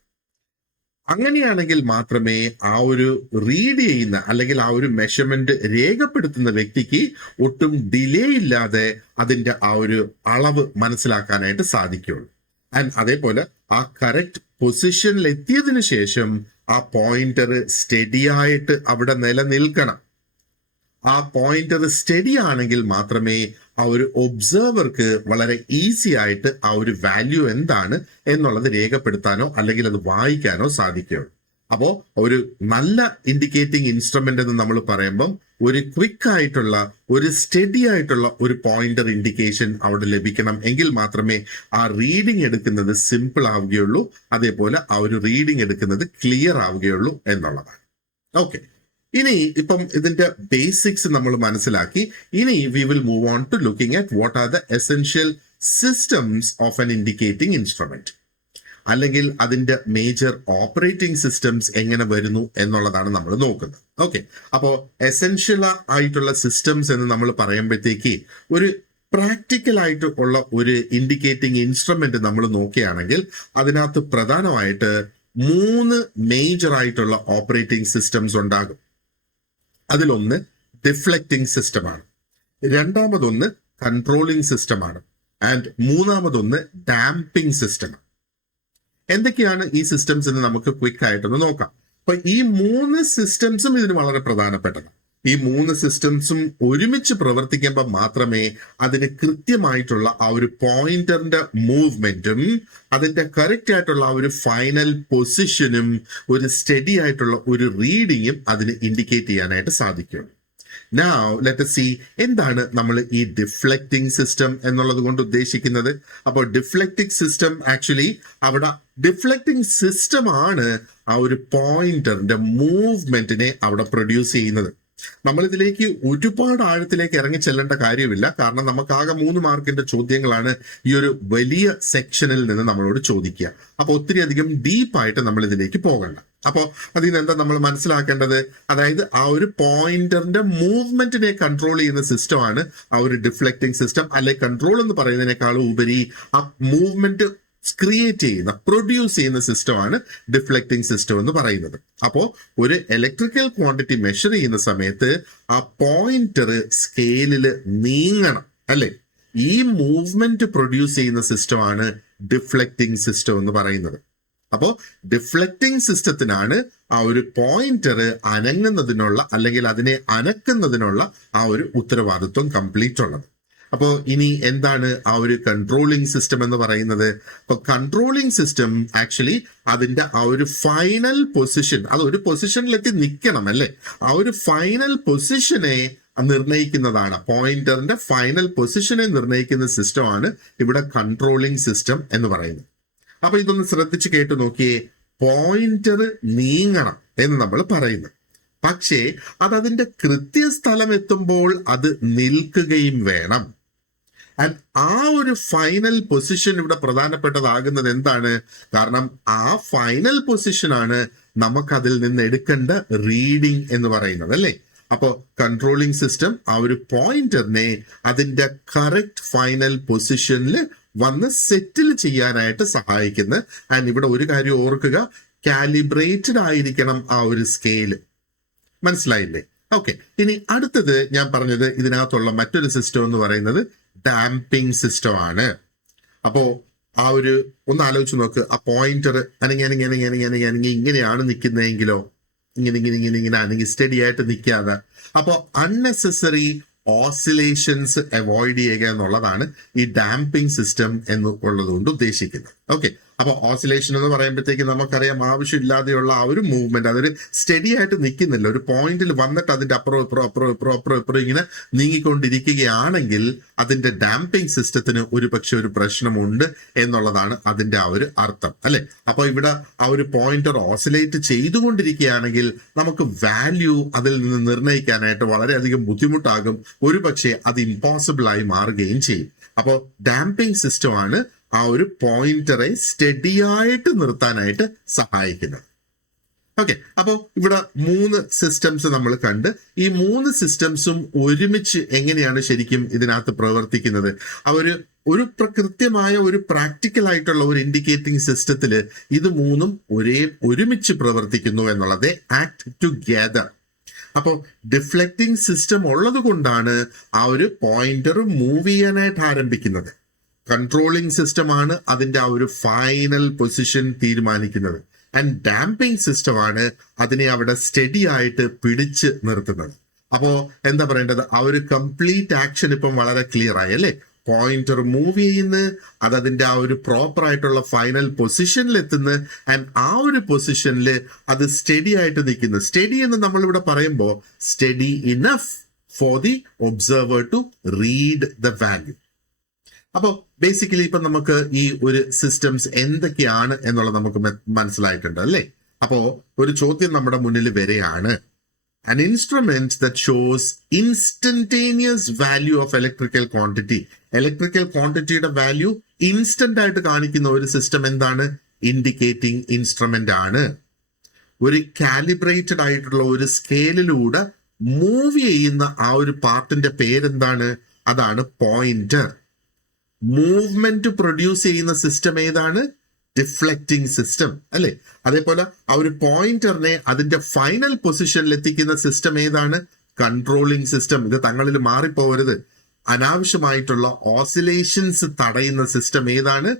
അങ്ങനെയാണെങ്കിൽ മാത്രമേ ആ ഒരു റീഡ് ചെയ്യുന്ന അല്ലെങ്കിൽ ആ ഒരു മെഷർമെന്റ് രേഖപ്പെടുത്തുന്ന വ്യക്തിക്ക് ഒട്ടും ഡിലേ ഇല്ലാതെ അതിന്റെ ആ ഒരു അളവ് മനസ്സിലാക്കാനായിട്ട് സാധിക്കുകയുള്ളൂ. ആൻഡ് അതേപോലെ ആ കറക്റ്റ് പൊസിഷനിൽ എത്തിയതിനു ശേഷം ആ പോയിന്റർ സ്റ്റഡി ആയിട്ട് അവിടെ നിലനിൽക്കണം. ആ പോയിന്റർ സ്റ്റഡി ആണെങ്കിൽ മാത്രമേ ആ ഒരു ഒബ്സർവർക്ക് വളരെ ഈസി ആയിട്ട് ആ ഒരു വാല്യൂ എന്താണ് എന്നുള്ളത് രേഖപ്പെടുത്താനോ അല്ലെങ്കിൽ അത് വായിക്കാനോ സാധിക്കുകയുള്ളൂ. അപ്പോൾ ഒരു നല്ല ഇൻഡിക്കേറ്റിംഗ് ഇൻസ്ട്രുമെന്റ് എന്ന് നമ്മൾ പറയുമ്പം ഒരു ക്വിക്ക് ആയിട്ടുള്ള, ഒരു സ്റ്റഡി ആയിട്ടുള്ള ഒരു പോയിന്റർ ഇൻഡിക്കേഷൻ അവിടെ ലഭിക്കണം. എങ്കിൽ മാത്രമേ ആ റീഡിംഗ് എടുക്കുന്നത് സിമ്പിൾ ആവുകയുള്ളൂ, അതേപോലെ ആ ഒരു റീഡിംഗ് എടുക്കുന്നത് ക്ലിയർ ആവുകയുള്ളൂ എന്നുള്ളതാണ്. ഓക്കെ, ഇനി ഇപ്പം ഇതിന്റെ ബേസിക്സ് നമ്മൾ മനസ്സിലാക്കി. ഇനി we will move on to looking at what are the essential systems of an indicating instrument, അല്ലെങ്കിൽ അതിന്റെ മേജർ ഓപ്പറേറ്റിംഗ് സിസ്റ്റംസ് എങ്ങനെ വരുന്നു എന്നുള്ളതാണ് നമ്മൾ നോക്കുന്നത്. ഓക്കെ, അപ്പോൾ എസെൻഷ്യൽ ആയിട്ടുള്ള സിസ്റ്റംസ് എന്ന് നമ്മൾ പറയുമ്പോഴത്തേക്ക് ഒരു പ്രാക്ടിക്കൽ ആയിട്ട് ഉള്ള ഒരു ഇൻഡിക്കേറ്റിംഗ് ഇൻസ്ട്രുമെന്റ് നമ്മൾ നോക്കുകയാണെങ്കിൽ അതിനകത്ത് പ്രധാനമായിട്ട് 3 മേജർ ആയിട്ടുള്ള ഓപ്പറേറ്റിംഗ് സിസ്റ്റംസ് ഉണ്ടാകും. അതിലൊന്ന് ഡിഫ്ലക്റ്റിംഗ് സിസ്റ്റമാണ്, രണ്ടാമതൊന്ന് കൺട്രോളിംഗ് സിസ്റ്റമാണ്, ആൻഡ് മൂന്നാമതൊന്ന് ഡാമ്പിംഗ് സിസ്റ്റമാണ്. എന്തൊക്കെയാണ് ഈ സിസ്റ്റംസ് എന്ന് നമുക്ക് ക്വിക്ക് ആയിട്ടൊന്ന് നോക്കാം. അപ്പൊ ഈ 3 സിസ്റ്റംസും ഇതിന് വളരെ പ്രധാനപ്പെട്ടതാണ്. ഈ 3 സിസ്റ്റംസും ഒരുമിച്ച് പ്രവർത്തിക്കുമ്പോൾ മാത്രമേ അതിന് കൃത്യമായിട്ടുള്ള ആ ഒരു പോയിന്ററിന്റെ മൂവ്മെന്റും അതിന്റെ കറക്റ്റ് ആയിട്ടുള്ള ആ ഒരു ഫൈനൽ പൊസിഷനും ഒരു സ്റ്റഡി ആയിട്ടുള്ള ഒരു റീഡിങ്ങും അതിന് ഇൻഡിക്കേറ്റ് ചെയ്യാനായിട്ട് സാധിക്കും. Now let us see എന്താണ് നമ്മൾ ഈ ഡിഫ്ലക്റ്റിംഗ് സിസ്റ്റം എന്നുള്ളത് കൊണ്ട് ഉദ്ദേശിക്കുന്നത്. അപ്പോൾ ഡിഫ്ലക്റ്റിംഗ് സിസ്റ്റം ആക്ച്വലി അവിടെ ഡിഫ്ലക്റ്റിംഗ് സിസ്റ്റം ആണ് ആ ഒരു പോയിന്ററിന്റെ മൂവ്മെന്റിനെ അവിടെ പ്രൊഡ്യൂസ് ചെയ്യുന്നത്. നമ്മൾ ഇതിലേക്ക് ഒരുപാട് ആഴത്തിലേക്ക് ഇറങ്ങി ചെല്ലേണ്ട കാര്യമില്ല, കാരണം നമുക്ക് ആകെ 3 മാർക്കിന്റെ ചോദ്യങ്ങളാണ് ഈ ഒരു വലിയ സെക്ഷനിൽ നിന്ന് നമ്മളോട് ചോദിക്കുക. അപ്പൊ ഒത്തിരി അധികം ഡീപ്പായിട്ട് നമ്മൾ ഇതിലേക്ക് പോകണ്ട. അപ്പോൾ അതിന് എന്താ നമ്മൾ മനസ്സിലാക്കേണ്ടത്? അതായത് ആ ഒരു പോയിന്ററിന്റെ മൂവ്മെന്റിനെ കൺട്രോൾ ചെയ്യുന്ന സിസ്റ്റമാണ് ആ ഒരു ഡിഫ്ലക്റ്റിംഗ് സിസ്റ്റം. അല്ലെ കൺട്രോൾ എന്ന് പറയുന്നതിനേക്കാളും ഉപരി ആ മൂവ്മെന്റ് ക്രിയേറ്റ് ചെയ്യുന്ന പ്രൊഡ്യൂസ് ചെയ്യുന്ന സിസ്റ്റമാണ് ഡിഫ്ലക്റ്റിംഗ് സിസ്റ്റം എന്ന് പറയുന്നത്. അപ്പോൾ ഒരു ഇലക്ട്രിക്കൽ ക്വാണ്ടിറ്റി മെഷർ ചെയ്യുന്ന സമയത്ത് ആ പോയിന്റർ സ്കെയിലിൽ നീങ്ങണം അല്ലെ. ഈ മൂവ്മെന്റ് പ്രൊഡ്യൂസ് ചെയ്യുന്ന സിസ്റ്റമാണ് ഡിഫ്ലക്റ്റിംഗ് സിസ്റ്റം എന്ന് പറയുന്നത്. അപ്പോൾ ഡിഫ്ലക്റ്റിംഗ് സിസ്റ്റത്തിനാണ് ആ ഒരു പോയിന്റർ അനങ്ങുന്നതിനുള്ള അല്ലെങ്കിൽ അതിനെ അനക്കുന്നതിനുള്ള ആ ഒരു ഉത്തരവാദിത്വം കംപ്ലീറ്റ് ഉള്ളത്. അപ്പോൾ ഇനി എന്താണ് ആ ഒരു കൺട്രോളിംഗ് സിസ്റ്റം എന്ന് പറയുന്നത്? അപ്പോൾ കൺട്രോളിംഗ് സിസ്റ്റം ആക്ച്വലി അതിന്റെ ആ ഒരു ഫൈനൽ പൊസിഷൻ, അത് ഒരു പൊസിഷനിലെത്തി നിൽക്കണം അല്ലേ, ആ ഒരു ഫൈനൽ പൊസിഷനെ നിർണ്ണയിക്കുന്നതാണ്, പോയിന്ററിന്റെ ഫൈനൽ പൊസിഷനെ നിർണ്ണയിക്കുന്ന സിസ്റ്റമാണ് ഇവിടെ കൺട്രോളിംഗ് സിസ്റ്റം എന്ന് പറയുന്നത്. അപ്പൊ ഇതൊന്ന് ശ്രദ്ധിച്ച് കേട്ടു നോക്കിയേ. പോയിന്റർ നീങ്ങണം എന്ന് നമ്മൾ പറയുന്നു, പക്ഷേ അത് അതിന്റെ കൃത്യസ്ഥലം എത്തുമ്പോൾ അത് നിൽക്കുകയും വേണം. ആൻഡ് ആ ഒരു ഫൈനൽ പൊസിഷൻ ഇവിടെ പ്രധാനപ്പെട്ടതാകുന്നത് എന്താണ്? കാരണം ആ ഫൈനൽ പൊസിഷനാണ് നമുക്കതിൽ നിന്ന് എടുക്കേണ്ട റീഡിംഗ് എന്ന് പറയുന്നത് അല്ലേ. അപ്പോൾ കൺട്രോളിംഗ് സിസ്റ്റം ആ ഒരു പോയിന്ററിനെ അതിന്റെ കറക്റ്റ് ഫൈനൽ പൊസിഷനിൽ വന്ന് സെറ്റിൽ ചെയ്യാനായിട്ട് സഹായിക്കുന്നു. ആൻഡ് ഇവിടെ ഒരു കാര്യം ഓർക്കുക, കാലിബ്രേറ്റഡ് ആയിരിക്കണം ആ ഒരു സ്കെയില്. മനസ്സിലായില്ലേ? ഓക്കെ. ഇനി അടുത്തത് ഞാൻ പറഞ്ഞത് ഇതിനകത്തുള്ള മറ്റൊരു സിസ്റ്റം എന്ന് പറയുന്നത് ഡാമ്പിംഗ് സിസ്റ്റം ആണ്. അപ്പോ ആ ഒരു ഒന്ന് ആലോചിച്ച് നോക്ക്, ആ പോയിന്റർ അനങ്ങി ഇങ്ങനെയാണ് നിൽക്കുന്നതെങ്കിലോ, ഇങ്ങനെ അനങ്ങി സ്റ്റഡി ആയിട്ട് നിൽക്കാതെ, അപ്പോൾ അൺനെസസറി ഓസിലേഷൻസ് അവോയ്ഡ് ചെയ്യുക എന്നുള്ളതാണ് ഈ ഡാമ്പിംഗ് സിസ്റ്റം എന്നുള്ളത് കൊണ്ട് ഉദ്ദേശിക്കുന്നത്. ഓക്കെ. അപ്പൊ ഓസിലേഷൻ എന്ന് പറയുമ്പോഴത്തേക്ക് നമുക്കറിയാം ആവശ്യമില്ലാതെയുള്ള ആ ഒരു മൂവ്മെന്റ്, അതൊരു സ്റ്റഡി ആയിട്ട് നിൽക്കുന്നില്ല, ഒരു പോയിന്റിൽ വന്നിട്ട് അതിന്റെ അപ്പുറം ഇങ്ങനെ നീങ്ങിക്കൊണ്ടിരിക്കുകയാണെങ്കിൽ അതിന്റെ ഡാമ്പിംഗ് സിസ്റ്റത്തിന് ഒരു പക്ഷെ ഒരു പ്രശ്നമുണ്ട് എന്നുള്ളതാണ് അതിന്റെ ആ ഒരു അർത്ഥം അല്ലെ. അപ്പൊ ഇവിടെ ആ ഒരു പോയിന്റർ ഓസിലേറ്റ് ചെയ്തുകൊണ്ടിരിക്കുകയാണെങ്കിൽ നമുക്ക് വാല്യൂ അതിൽ നിന്ന് നിർണ്ണയിക്കാനായിട്ട് വളരെയധികം ബുദ്ധിമുട്ടാകും, ഒരു പക്ഷേ അത് ഇമ്പോസിബിൾ ആയി മാറുകയും ചെയ്യും. അപ്പോൾ ഡാമ്പിംഗ് സിസ്റ്റമാണ് ആ ഒരു പോയിന്ററെ സ്റ്റഡി ആയിട്ട് നിർത്താനായിട്ട് സഹായിക്കുന്നത്. ഓക്കെ. അപ്പോൾ ഇവിടെ 3 സിസ്റ്റംസ് നമ്മൾ കണ്ട്, ഈ 3 സിസ്റ്റംസും ഒരുമിച്ച് എങ്ങനെയാണ് ശരിക്കും ഇതിനകത്ത് പ്രവർത്തിക്കുന്നത്? ഒരു കൃത്യമായ ഒരു പ്രാക്ടിക്കൽ ആയിട്ടുള്ള ഒരു ഇൻഡിക്കേറ്റിംഗ് സിസ്റ്റത്തില് ഇത് 3ഉം ഒരുമിച്ച് പ്രവർത്തിക്കുന്നു എന്നുള്ളത് ആക്ട് ടുഗെദർ. അപ്പോൾ ഡിഫ്ലക്റ്റിംഗ് സിസ്റ്റം ഉള്ളത് കൊണ്ടാണ് ആ ഒരു പോയിന്റർ മൂവ് ചെയ്യാനായിട്ട് ആരംഭിക്കുന്നത്. കൺട്രോളിംഗ് സിസ്റ്റമാണ് അതിന്റെ ആ ഒരു ഫൈനൽ പൊസിഷൻ തീരുമാനിക്കുന്നത്. ആൻഡ് ഡാമ്പിംഗ് സിസ്റ്റമാണ് അതിനെ അവിടെ സ്റ്റഡി ആയിട്ട് പിടിച്ച് നിർത്തുന്നത്. അപ്പോ എന്താ പറയേണ്ടത്, ആ ഒരു കംപ്ലീറ്റ് ആക്ഷൻ ഇപ്പം വളരെ ക്ലിയർ ആയി അല്ലേ. പോയിന്റർ മൂവ് ചെയ്യുന്നു, അത് അതിന്റെ ആ ഒരു പ്രോപ്പർ ആയിട്ടുള്ള ഫൈനൽ പൊസിഷനിൽ എത്തുന്നു. ആൻഡ് ആ ഒരു പൊസിഷനിൽ അത് സ്റ്റഡി ആയിട്ട് നിൽക്കുന്നു. സ്റ്റഡി എന്ന് നമ്മൾ ഇവിടെ പറയുമ്പോൾ study enough for the observer to read the value. അപ്പോൾ ബേസിക്കലി ഇപ്പൊ നമുക്ക് ഈ ഒരു സിസ്റ്റംസ് എന്തൊക്കെയാണ് എന്നുള്ളത് നമുക്ക് മനസ്സിലായിട്ടുണ്ട് അല്ലേ. അപ്പോ ഒരു ചോദ്യം നമ്മുടെ മുന്നിൽ വരെയാണ്. An instrument that shows instantaneous value of electrical quantity. Electrical quantityയുടെ വാല്യൂ ഇൻസ്റ്റന്റ് ആയിട്ട് കാണിക്കുന്ന ഒരു സിസ്റ്റം എന്താണ്? ഇൻഡിക്കേറ്റിംഗ് ഇൻസ്ട്രുമെന്റ് ആണ്. ഒരു കാലിബ്രേറ്റഡ് ആയിട്ടുള്ള ഒരു സ്കെയിലിലൂടെ മൂവ് ചെയ്യുന്ന ആ ഒരു പാർട്ടിന്റെ പേരെന്താണ്? അതാണ് പോയിന്റർ. മൂവ്മെന്റ് പ്രൊഡ്യൂസ് ചെയ്യുന്ന സിസ്റ്റം ഏതാണ്? ഡിഫ്ലക്റ്റിംഗ് സിസ്റ്റം അല്ലെ. അതേപോലെ ആ ഒരു പോയിന്ററിനെ അതിന്റെ ഫൈനൽ പൊസിഷനിൽ എത്തിക്കുന്ന സിസ്റ്റം ഏതാണ്? Controlling system. ഇത് തങ്ങളിൽ മാറിപ്പോവരുത്. അനാവശ്യമായിട്ടുള്ള ഓസിലേഷൻസ് തടയുന്ന സിസ്റ്റം ഏതാണ്?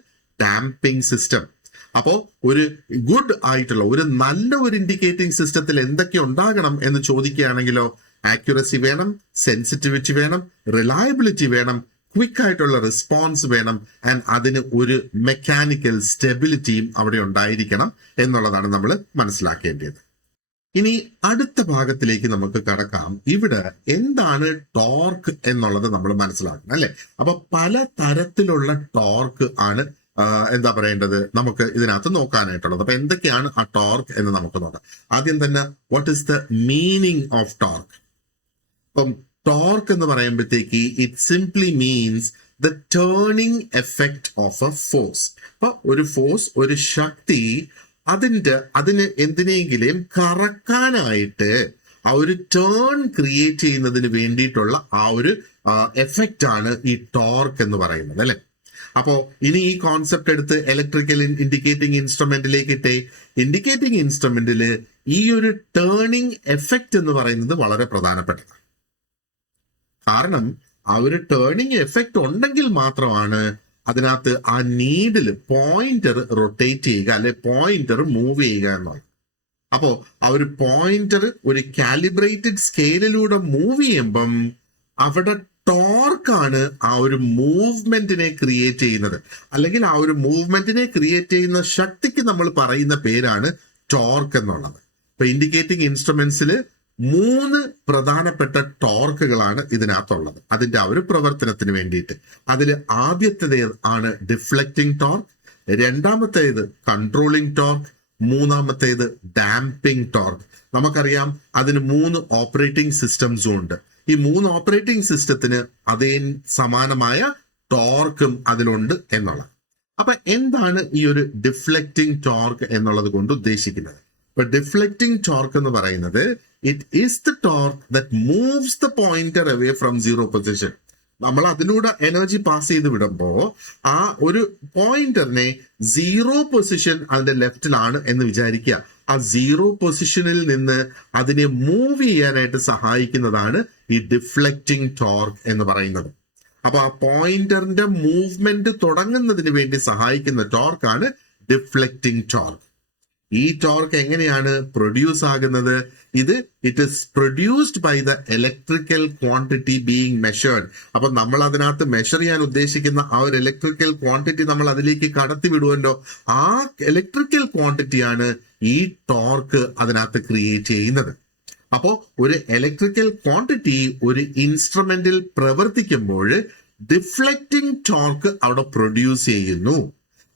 Damping system. അപ്പോ ഒരു ഗുഡ് ആയിട്ടുള്ള ഒരു നല്ല ഒരു ഇൻഡിക്കേറ്റിംഗ് സിസ്റ്റത്തിൽ എന്തൊക്കെ ഉണ്ടാകണം എന്ന് ചോദിക്കുകയാണെങ്കിലോ, ആക്യുറസി വേണം, സെൻസിറ്റിവിറ്റി വേണം, റിലയബിലിറ്റി വേണം, ക്വിക്ക് ആയിട്ടുള്ള റെസ്പോൺസ് വേണം, ആൻഡ് അതിന് ഒരു മെക്കാനിക്കൽ സ്റ്റെബിലിറ്റിയും അവിടെ ഉണ്ടായിരിക്കണം എന്നുള്ളതാണ് നമ്മൾ മനസ്സിലാക്കേണ്ടത്. ഇനി അടുത്ത ഭാഗത്തിലേക്ക് നമുക്ക് കടക്കാം. ഇവിടെ എന്താണ് ടോർക്ക് എന്നുള്ളത് നമ്മൾ മനസ്സിലാക്കണം അല്ലെ. അപ്പൊ പല തരത്തിലുള്ള ടോർക്ക് ആണ് എന്താ പറയേണ്ടത് നമുക്ക് ഇതിനകത്ത് നോക്കാനായിട്ടുള്ളത്. അപ്പൊ എന്തൊക്കെയാണ് ആ ടോർക്ക് എന്ന് നമുക്ക് നോക്കാം. ആദ്യം തന്നെ what is the meaning of torque? അപ്പം ടോർക്ക് എന്ന് പറയുമ്പോഴത്തേക്ക് it simply means the turning effect of A force. അപ്പൊ ഒരു ഫോഴ്സ്, ഒരു ശക്തി അതിന് എന്തിനെങ്കിലും കറക്കാനായിട്ട് ആ ഒരു ടേൺ ക്രിയേറ്റ് ചെയ്യുന്നതിന് വേണ്ടിയിട്ടുള്ള ആ ഒരു എഫക്റ്റ് ആണ് ഈ ടോർക്ക് എന്ന് പറയുന്നത് അല്ലെ. അപ്പോ ഇനി ഈ കോൺസെപ്റ്റ് എടുത്ത് ഇലക്ട്രിക്കൽ ഇൻഡിക്കേറ്റിംഗ് ഇൻസ്ട്രുമെന്റിലേക്ക് ഇട്ടേ. ഇൻഡിക്കേറ്റിംഗ് ഇൻസ്ട്രുമെന്റില് ഈ ഒരു ടേണിംഗ് എഫക്റ്റ് എന്ന് പറയുന്നത് വളരെ പ്രധാനപ്പെട്ടതാണ്. കാരണം ആ ഒരു ടേണിംഗ് എഫക്റ്റ് ഉണ്ടെങ്കിൽ മാത്രമാണ് അതിനകത്ത് ആ നീഡിൽ പോയിന്റർ റൊട്ടേറ്റ് ചെയ്യുക, അല്ലെ പോയിന്റർ മൂവ് ചെയ്യുക എന്നുള്ളത്. അപ്പോ ആ ഒരു പോയിന്റർ ഒരു കാലിബ്രേറ്റഡ് സ്കെയിലിലൂടെ മൂവ് ചെയ്യുമ്പം അവിടെ ടോർക്കാണ് ആ ഒരു മൂവ്മെന്റിനെ ക്രിയേറ്റ് ചെയ്യുന്നത്, അല്ലെങ്കിൽ ആ ഒരു മൂവ്മെന്റിനെ ക്രിയേറ്റ് ചെയ്യുന്ന ശക്തിക്ക് നമ്മൾ പറയുന്ന പേരാണ് ടോർക്ക് എന്നുള്ളത്. ഇപ്പൊ ഇൻഡിക്കേറ്റിംഗ് ഇൻസ്ട്രുമെന്റ്സിൽ 3 പ്രധാനപ്പെട്ട ടോർക്കുകളാണ് ഇതിനകത്തുള്ളത് അതിന്റെ ആ ഒരു പ്രവർത്തനത്തിന് വേണ്ടിയിട്ട്. അതിൽ ആദ്യത്തേത് ആണ് ഡിഫ്ലക്റ്റിംഗ് ടോർക്ക്, രണ്ടാമത്തേത് കൺട്രോളിംഗ് ടോർക്ക്, മൂന്നാമത്തേത് ഡാമ്പിംഗ് ടോർക്ക്. നമുക്കറിയാം അതിന് 3 ഓപ്പറേറ്റിംഗ് സിസ്റ്റംസും ഉണ്ട്. ഈ 3 ഓപ്പറേറ്റിംഗ് സിസ്റ്റത്തിന് അതേ സമാനമായ ടോർക്കും അതിലുണ്ട് എന്നുള്ളത്. അപ്പൊ എന്താണ് ഈ ഒരു ഡിഫ്ലക്റ്റിംഗ് ടോർക്ക് എന്നുള്ളത് കൊണ്ട് ഉദ്ദേശിക്കുന്നത്? ഇപ്പൊ ഡിഫ്ലക്റ്റിംഗ് ടോർക്ക് എന്ന് പറയുന്നത് it is the torque that moves the pointer away from zero position. നമ്മൾ അതിലൂടെ എനർജി പാസ് ചെയ്ത് വിടുമ്പോ ആ ഒരു പോയിന്ററിനെ സീറോ പൊസിഷൻ അതിന്റെ ലെഫ്റ്റിലാണ് എന്ന് വിചാരിക്കുക. ആ സീറോ പൊസിഷനിൽ നിന്ന് അതിനെ മൂവ് ചെയ്യാനായിട്ട് സഹായിക്കുന്നതാണ് ഈ ഡിഫ്ലക്റ്റിംഗ് ടോർക്ക് എന്ന് പറയുന്നത്. അപ്പൊ ആ പോയിന്ററിന്റെ മൂവ്മെന്റ് തുടങ്ങുന്നതിന് വേണ്ടി സഹായിക്കുന്ന ടോർക്കാണ് ഡിഫ്ലക്റ്റിംഗ് ടോർക്ക്. ഈ ടോർക്ക് എങ്ങനെയാണ് പ്രൊഡ്യൂസ് ആകുന്നത്? It is produced by the electrical quantity being measured. അപ്പൊ നമ്മൾ അതിനകത്ത് മെഷർ ചെയ്യാൻ ഉദ്ദേശിക്കുന്ന ആ ഒരു ഇലക്ട്രിക്കൽ ക്വാണ്ടിറ്റി നമ്മൾ അതിലേക്ക് കടത്തി വിടുമല്ലോ, ആ ഇലക്ട്രിക്കൽ ക്വാണ്ടിറ്റിയാണ് ഈ ടോർക്ക് അതിനകത്ത് ക്രിയേറ്റ് ചെയ്യുന്നത്. അപ്പോ ഒരു ഇലക്ട്രിക്കൽ ക്വാണ്ടിറ്റി ഒരു ഇൻസ്ട്രുമെന്റിൽ പ്രവർത്തിക്കുമ്പോൾ ഡിഫ്ലക്റ്റിംഗ് ടോർക്ക് അവിടെ പ്രൊഡ്യൂസ് ചെയ്യുന്നു.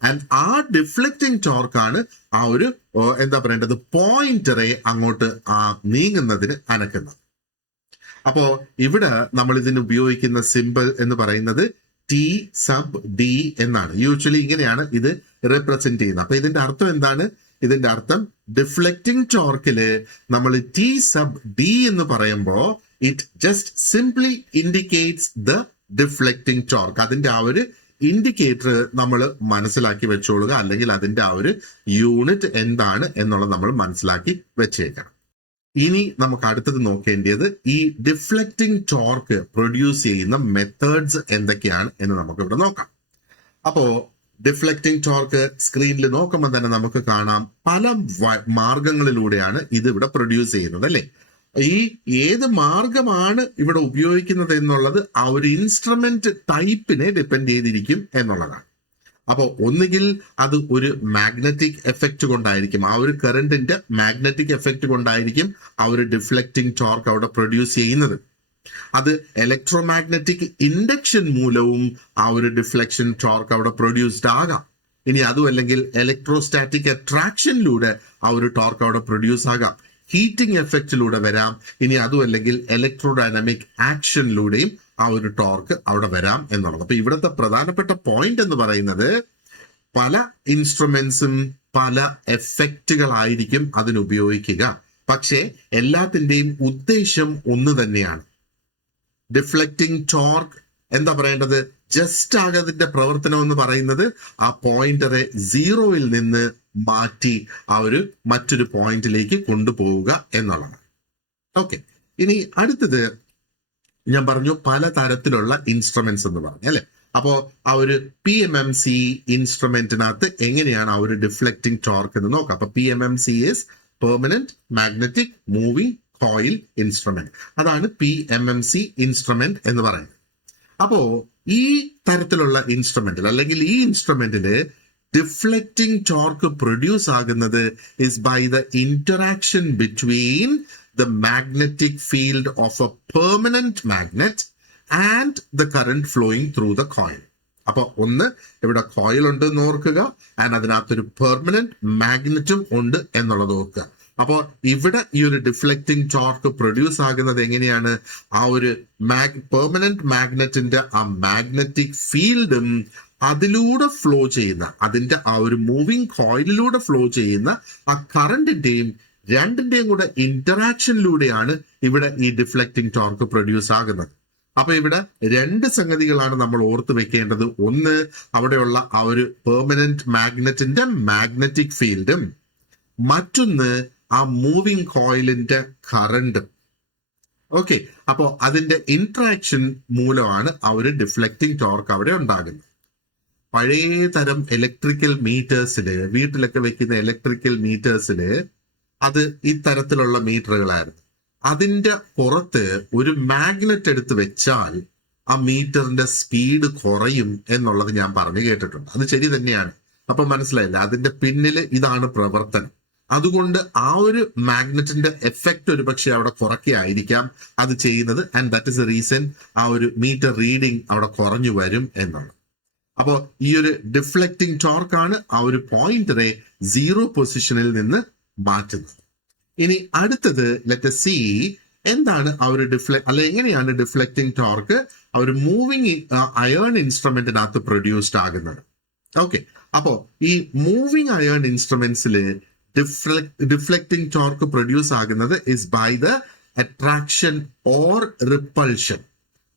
ആൻഡ് ആ ഡിഫ്ലക്റ്റിംഗ് ടോർക്കാണ് ആ ഒരു എന്താ പറയേണ്ടത് പോയിന്ററെ അങ്ങോട്ട് നീങ്ങുന്നതിന് അനക്കുന്നത്. അപ്പോ ഇവിടെ നമ്മൾ ഇതിന് ഉപയോഗിക്കുന്ന സിമ്പിൾ എന്ന് പറയുന്നത് ടി സബ് ഡി എന്നാണ്. യൂഷ്വലി ഇങ്ങനെയാണ് ഇത് റെപ്രസെന്റ് ചെയ്യുന്നത്. അപ്പൊ ഇതിന്റെ അർത്ഥം എന്താണ്? ഇതിന്റെ അർത്ഥം ഡിഫ്ലക്റ്റിംഗ് ടോർക്കില് നമ്മൾ ടി സബ് ഡി എന്ന് പറയുമ്പോ it just simply indicates the deflecting torque. അതിന്റെ ആ ഒരു ഇൻഡിക്കേറ്റർ നമ്മൾ മനസ്സിലാക്കി വെച്ചോളുക, അല്ലെങ്കിൽ അതിന്റെ ആ ഒരു യൂണിറ്റ് എന്താണ് എന്നുള്ളത് നമ്മൾ മനസ്സിലാക്കി വെച്ചേക്കണം. ഇനി നമുക്ക് അടുത്തത് നോക്കേണ്ടത് ഈ ഡിഫ്ലക്റ്റിംഗ് ടോർക്ക് പ്രൊഡ്യൂസ് ചെയ്യുന്ന മെത്തേഡ്സ് എന്തൊക്കെയാണ് എന്ന് നമുക്ക് ഇവിടെ നോക്കാം. അപ്പോ ഡിഫ്ലക്റ്റിംഗ് ടോർക്ക് സ്ക്രീനിൽ നോക്കുമ്പോൾ തന്നെ നമുക്ക് കാണാം പല മാർഗങ്ങളിലൂടെയാണ് ഇത് ഇവിടെ പ്രൊഡ്യൂസ് ചെയ്യുന്നത്, അല്ലെ? ഈ ഏത് മാർഗമാണ് ഇവിടെ ഉപയോഗിക്കുന്നത് എന്നുള്ളത് ആ ഒരു ഇൻസ്ട്രുമെന്റ് ടൈപ്പിനെ ഡിപ്പെൻഡ് ചെയ്തിരിക്കും എന്നുള്ളതാണ്. അപ്പോൾ ഒന്നുകിൽ അത് ഒരു മാഗ്നറ്റിക് എഫക്റ്റ് കൊണ്ടായിരിക്കും, ആ ഒരു കറണ്ടിന്റെ മാഗ്നറ്റിക് എഫക്റ്റ് കൊണ്ടായിരിക്കും ആ ഒരു ഡിഫ്ലക്റ്റിംഗ് ടോർക്ക് അവിടെ പ്രൊഡ്യൂസ് ചെയ്യുന്നത്. അത് ഇലക്ട്രോമാഗ്നറ്റിക് ഇൻഡക്ഷൻ മൂലവും ആ ഒരു ഡിഫ്ലക്ഷൻ ടോർക്ക് അവിടെ പ്രൊഡ്യൂസ്ഡ് ആകാം. ഇനി അതും അല്ലെങ്കിൽ ഇലക്ട്രോസ്റ്റാറ്റിക് അട്രാക്ഷനിലൂടെ ആ ഒരു ടോർക്ക് അവിടെ പ്രൊഡ്യൂസ് ആകാം. ഹീറ്റിംഗ് എഫക്റ്റിലൂടെ വരാം. ഇനി അതും അല്ലെങ്കിൽ ഇലക്ട്രോഡൈനാമിക് ആക്ഷനിലൂടെയും ആ ഒരു ടോർക്ക് അവിടെ വരാം എന്നുള്ളത്. അപ്പൊ ഇവിടുത്തെ പ്രധാനപ്പെട്ട പോയിന്റ് എന്ന് പറയുന്നത് പല ഇൻസ്ട്രുമെന്റ്സും പല എഫക്റ്റുകളായിരിക്കും അതിനുപയോഗിക്കുക, പക്ഷേ എല്ലാത്തിന്റെയും ഉദ്ദേശം ഒന്ന് തന്നെയാണ്. ഡിഫ്ലക്റ്റിംഗ് ടോർക്ക് എന്താ പറയേണ്ടത്? ജസ്റ്റ് ആകതിന്റെ പ്രവർത്തനം എന്ന് പറയുന്നത് ആ പോയിന്ററെ സീറോയിൽ നിന്ന് മാറ്റി ആ ഒരു മറ്റൊരു പോയിന്റിലേക്ക് കൊണ്ടുപോവുക എന്നുള്ളതാണ്. ഓക്കെ, ഇനി അടുത്തത് ഞാൻ പറഞ്ഞു പല തരത്തിലുള്ള ഇൻസ്ട്രുമെന്റ്സ് എന്ന് പറഞ്ഞു, അല്ലെ? അപ്പോ ആ ഒരു PMMC ഇൻസ്ട്രുമെന്റിനകത്ത് എങ്ങനെയാണ് ആ ഒരു ഡിഫ്ലക്റ്റിംഗ് ടോർക്ക് എന്ന് നോക്കാം. അപ്പൊ PMMC is permanent magnetic moving coil instrument. അതാണ് PMMC ഇൻസ്ട്രുമെന്റ് എന്ന് പറയുന്നത്. അപ്പോ ഈ തരത്തിലുള്ള ഇൻസ്ട്രുമെന്റിൽ അല്ലെങ്കിൽ ഈ ഇൻസ്ട്രുമെന്റില് ഡിഫ്ലക്റ്റിംഗ് ടോർക്ക് പ്രൊഡ്യൂസ് ആകുന്നത് is by the interaction between the magnetic field of a permanent magnet and the current flowing through the coil. അപ്പൊ ഒന്ന് ഇവിടെ കോയിൽ ഉണ്ട് എന്ന് ഓർക്കുക, ആൻഡ് അതിനകത്തൊരു പെർമനന്റ് മാഗ്നറ്റും ഉണ്ട് എന്നുള്ളത് ഓർക്കുക. അപ്പോ ഇവിടെ ഈ ഒരു ഡിഫ്ലക്റ്റിംഗ് ടോർക്ക് പ്രൊഡ്യൂസ് ആകുന്നത് എങ്ങനെയാണ്? ആ ഒരു പെർമനന്റ് മാഗ്നറ്റിന്റെ ആ മാഗ്നറ്റിക് ഫീൽഡും അതിലൂടെ ഫ്ലോ ചെയ്യുന്ന അതിന്റെ ആ ഒരു മൂവിങ് കോയിലിലൂടെ ഫ്ലോ ചെയ്യുന്ന ആ കറണ്ടിന്റെയും രണ്ടിന്റെയും കൂടെ ഇന്ററാക്ഷനിലൂടെയാണ് ഇവിടെ ഈ ഡിഫ്ലക്റ്റിംഗ് ടോർക്ക് പ്രൊഡ്യൂസ് ആകുന്നത്. അപ്പൊ ഇവിടെ രണ്ട് സംഗതികളാണ് നമ്മൾ ഓർത്ത് വെക്കേണ്ടത്. ഒന്ന്, അവിടെയുള്ള ആ ഒരു പെർമനന്റ് മാഗ്നറ്റിന്റെ മാഗ്നറ്റിക് ഫീൽഡും, മറ്റൊന്ന് ആ മൂവിങ് കോയിലിന്റെ കറണ്ടും. ഓക്കെ, അപ്പോ അതിന്റെ ഇന്ററാക്ഷൻ മൂലമാണ് ആ ഒരു ഡിഫ്ലക്റ്റിംഗ് ടോർക്ക് അവിടെ ഉണ്ടാകുന്നത്. പഴയ തരം ഇലക്ട്രിക്കൽ മീറ്റേഴ്സില്, വീട്ടിലൊക്കെ വെക്കുന്ന ഇലക്ട്രിക്കൽ മീറ്റേഴ്സില് അത് ഇത്തരത്തിലുള്ള മീറ്ററുകളായിരുന്നു. അതിന്റെ പുറത്ത് ഒരു മാഗ്നറ്റ് എടുത്ത് വെച്ചാൽ ആ മീറ്ററിന്റെ സ്പീഡ് കുറയും എന്നുള്ളത് ഞാൻ പറഞ്ഞു കേട്ടിട്ടുണ്ട്. അത് ശരി തന്നെയാണ്. അപ്പൊ മനസ്സിലായില്ല, അതിന്റെ പിന്നില് ഇതാണ് പ്രവർത്തനം. അതുകൊണ്ട് ആ ഒരു മാഗ്നറ്റിന്റെ എഫക്റ്റ് ഒരു പക്ഷെ അവിടെ കുറയ്ക്കായിരിക്കാം അത് ചെയ്യുന്നത്. And that is A reason ആ ഒരു മീറ്റർ റീഡിങ് അവിടെ കുറഞ്ഞു വരും എന്നുള്ളത്. അപ്പോൾ ഈ ഒരു ഡിഫ്ലക്റ്റിംഗ് ടോർക്കാണ് ആ ഒരു പോയിന്ററെ 0 പൊസിഷനിൽ നിന്ന് മാറ്റുന്നത്. ഇനി അടുത്തത് ലെറ്റ് സി എന്താണ് ആ ഒരു എങ്ങനെയാണ് ഡിഫ്ലക്റ്റിംഗ് ടോർക്ക് ആ ഒരു മൂവിങ് അയേൺ ഇൻസ്ട്രുമെന്റിനകത്ത് പ്രൊഡ്യൂസ്ഡ് ആകുന്നത്. ഓക്കെ, അപ്പോ ഈ മൂവിങ് അയേൺ ഇൻസ്ട്രുമെന്റ്സില് ഡിഫ്ലക്റ്റിംഗ് ടോർക്ക് പ്രൊഡ്യൂസ് ആകുന്നത് is by the attraction or repulsion.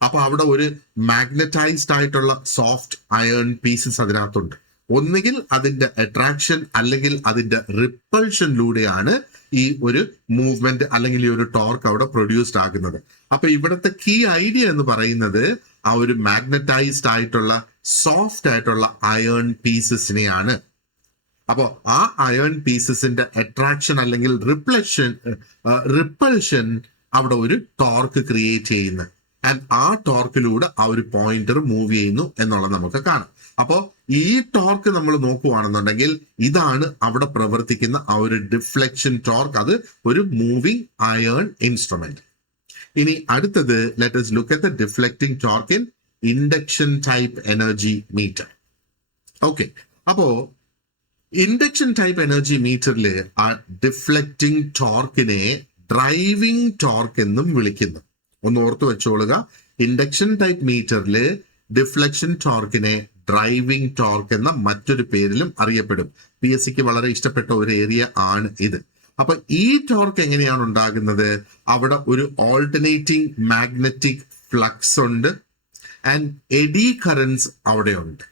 അപ്പൊ അവിടെ ഒരു മാഗ്നറ്റൈസ്ഡ് ആയിട്ടുള്ള സോഫ്റ്റ് അയേൺ പീസസ് അതിനകത്തുണ്ട്. ഒന്നുകിൽ അതിന്റെ അട്രാക്ഷൻ അല്ലെങ്കിൽ അതിന്റെ റിപ്പൾഷനിലൂടെയാണ് ഈ ഒരു മൂവ്മെന്റ് അല്ലെങ്കിൽ ഈ ഒരു ടോർക്ക് അവിടെ പ്രൊഡ്യൂസ്ഡ് ആകുന്നത്. അപ്പൊ ഇവിടുത്തെ കീ ഐഡിയ എന്ന് പറയുന്നത് ആ ഒരു മാഗ്നറ്റൈസ്ഡ് ആയിട്ടുള്ള സോഫ്റ്റ് ആയിട്ടുള്ള അയേൺ പീസസിനെയാണ്. അപ്പോ ആ അയേൺ പീസസിന്റെ അട്രാക്ഷൻ അല്ലെങ്കിൽ റിപ്പൾഷൻ അവിടെ ഒരു ടോർക്ക് ക്രിയേറ്റ് ചെയ്യുന്നു. ആൻഡ് ആ ടോർക്കിലൂടെ ആ ഒരു പോയിന്റർ മൂവ് ചെയ്യുന്നു എന്നുള്ളത് നമുക്ക് കാണാം. അപ്പോ ഈ ടോർക്ക് നമ്മൾ നോക്കുവാണെന്നുണ്ടെങ്കിൽ ഇതാണ് അവിടെ പ്രവർത്തിക്കുന്ന ആ ഒരു ഡിഫ്ലക്ഷൻ ടോർക്ക്. അത് ഒരു മൂവിങ് അയേൺ ഇൻസ്ട്രുമെന്റ്. ഇനി അടുത്തത് let us look at the deflecting torque in induction type energy meter. Okay, അപ്പോ ഇൻഡക്ഷൻ ടൈപ്പ് എനർജി മീറ്ററിൽ ആ ഡിഫ്ലക്റ്റിംഗ് ടോർക്കിനെ ഡ്രൈവിംഗ് ടോർക്ക് എന്നും വിളിക്കുന്നു. ഒന്ന് ഓർത്തു വെച്ചോളുക, ഇൻഡക്ഷൻ ടൈപ്പ് മീറ്ററിൽ ഡിഫ്ലക്ഷൻ ടോർക്കിനെ ഡ്രൈവിംഗ് ടോർക്ക് എന്ന മറ്റൊരു പേരിലും അറിയപ്പെടും. PSCക്ക് വളരെ ഇഷ്ടപ്പെട്ട ഒരു ഏരിയ ആണ് ഇത്. അപ്പൊ ഈ ടോർക്ക് എങ്ങനെയാണ് ഉണ്ടാകുന്നത്? അവിടെ ഒരു ഓൾട്ടർനേറ്റിംഗ് മാഗ്നറ്റിക് ഫ്ലക്സ് ഉണ്ട് ആൻഡ് എഡി കറൻസ് അവിടെ ഉണ്ട്.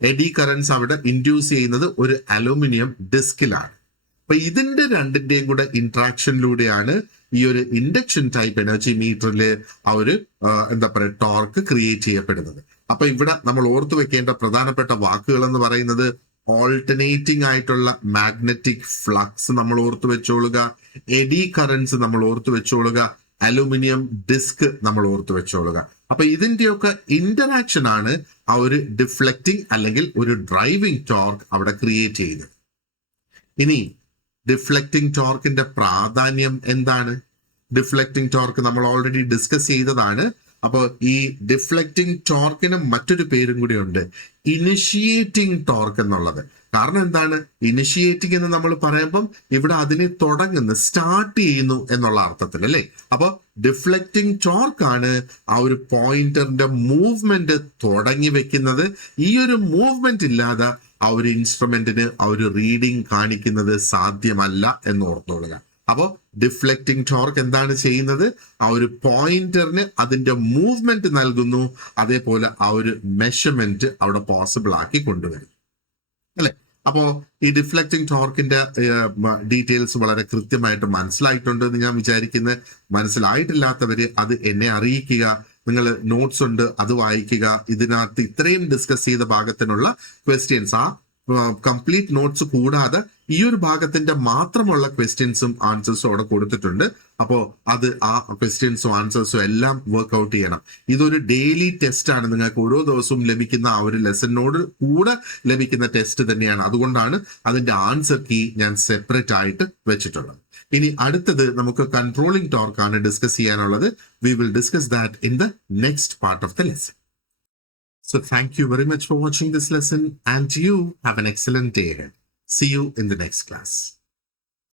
എഡി കറൻസ് അവിടെ ഇൻഡ്യൂസ് ചെയ്യുന്നത് ഒരു അലൂമിനിയം ഡിസ്കിലാണ്. അപ്പൊ ഇതിന്റെ രണ്ടിന്റെയും കൂടെ ഇന്ററാക്ഷനിലൂടെയാണ് ഈ ഒരു ഇൻഡക്ഷൻ ടൈപ്പ് എനർജി മീറ്ററിൽ ആ ഒരു എന്താ പറയുക ടോർക്ക് ക്രിയേറ്റ് ചെയ്യപ്പെടുന്നത്. അപ്പൊ ഇവിടെ നമ്മൾ ഓർത്തു വെക്കേണ്ട പ്രധാനപ്പെട്ട വാക്കുകൾ എന്ന് പറയുന്നത് ഓൾട്ടർനേറ്റിംഗ് ആയിട്ടുള്ള മാഗ്നറ്റിക് ഫ്ലക്സ് നമ്മൾ ഓർത്തു വെച്ചോളുക, എഡി കറൻസ് നമ്മൾ ഓർത്തു വെച്ചോളുക, അലൂമിനിയം ഡിസ്ക് നമ്മൾ ഓർത്തു വെച്ചോളുക. അപ്പൊ ഇതിന്റെയൊക്കെ ഇന്ററാക്ഷൻ ആണ് ആ ഒരു ഡിഫ്ലക്റ്റിംഗ് അല്ലെങ്കിൽ ഒരു ഡ്രൈവിംഗ് ടോർക്ക് അവിടെ ക്രിയേറ്റ് ചെയ്യുന്നത്. ഇനി ഡിഫ്ലക്റ്റിംഗ് ടോർക്കിന്റെ പ്രാധാന്യം എന്താണ്? ഡിഫ്ലക്റ്റിംഗ് ടോർക്ക് നമ്മൾ ഓൾറെഡി ഡിസ്കസ് ചെയ്തതാണ്. അപ്പോൾ ഈ ഡിഫ്ലക്റ്റിംഗ് ടോർക്കിന് മറ്റൊരു പേരും കൂടി ഉണ്ട്, ഇനിഷിയേറ്റിംഗ് ടോർക്ക് എന്നുള്ളത്. കാരണം എന്താണ്? ഇനിഷിയേറ്റിംഗ് എന്ന് നമ്മൾ പറയുമ്പം ഇവിടെ അതിനെ തുടങ്ങുന്നു, സ്റ്റാർട്ട് ചെയ്യുന്നു എന്നുള്ള അർത്ഥത്തിൽ അല്ലേ. അപ്പൊ ഡിഫ്ലക്റ്റിംഗ് ടോർക്ക് ആണ് ആ ഒരു പോയിന്ററിന്റെ മൂവ്മെന്റ് തുടങ്ങി വെക്കുന്നത്. ഈ ഒരു മൂവ്മെന്റ് ഇല്ലാതെ ആ ഒരു ഇൻസ്ട്രുമെന്റിന് ആ ഒരു റീഡിംഗ് കാണിക്കുന്നത് സാധ്യമല്ല എന്ന് ഓർത്തോളുക. അപ്പോൾ ഡിഫ്ലക്റ്റിംഗ് ടോർക്ക് എന്താണ് ചെയ്യുന്നത്? ആ ഒരു പോയിന്ററിന് അതിന്റെ മൂവ്മെന്റ് നൽകുന്നു, അതേപോലെ ആ ഒരു മെഷർമെന്റ് അവിടെ പോസിബിൾ ആക്കി കൊണ്ടുവരും അല്ലെ. അപ്പോ ഈ ഡിഫ്ലക്റ്റിംഗ് ടോർക്കിന്റെ ഡീറ്റെയിൽസ് വളരെ കൃത്യമായിട്ട് മനസ്സിലായിട്ടുണ്ട് എന്ന് ഞാൻ വിചാരിക്കുന്നത്. മനസ്സിലായിട്ടില്ലാത്തവര് അത് എന്നെ അറിയിക്കുക. നിങ്ങൾ നോട്ട്സ് ഉണ്ട്, അത് വായിക്കുക. ഇതിനകത്ത് ഇത്രയും ഡിസ്കസ് ചെയ്ത ഭാഗത്തിനുള്ള ക്വസ്റ്റ്യൻസ്, ആ കംപ്ലീറ്റ് നോട്ട്സ് കൂടാതെ ഈ ഒരു ഭാഗത്തിന്റെ മാത്രമുള്ള ക്വസ്റ്റ്യൻസും ആൻസേഴ്സും അവിടെ കൊടുത്തിട്ടുണ്ട്. അപ്പോൾ അത് ആ ക്വസ്റ്റ്യൻസും ആൻസേഴ്സും എല്ലാം വർക്ക്ഔട്ട് ചെയ്യണം. ഇതൊരു ഡെയിലി ടെസ്റ്റ് ആണ്. നിങ്ങൾക്ക് ഓരോ ദിവസവും ലഭിക്കുന്ന ആ ഒരു ലെസണിനോട് കൂടെ ലഭിക്കുന്ന ടെസ്റ്റ് തന്നെയാണ്. അതുകൊണ്ടാണ് അതിന്റെ ആൻസർ കീ ഞാൻ സെപ്പറേറ്റ് ആയിട്ട് വെച്ചിട്ടുള്ളത്. ഇനി അടുത്തത് നമുക്ക് കൺട്രോളിംഗ് ടോർക്ക് ആണ് ഡിസ്കസ് ചെയ്യാനുള്ളത്. We will discuss that in the next part of the lesson. So thank you very much for watching this lesson, and you have an excellent day ahead. See you in the next class.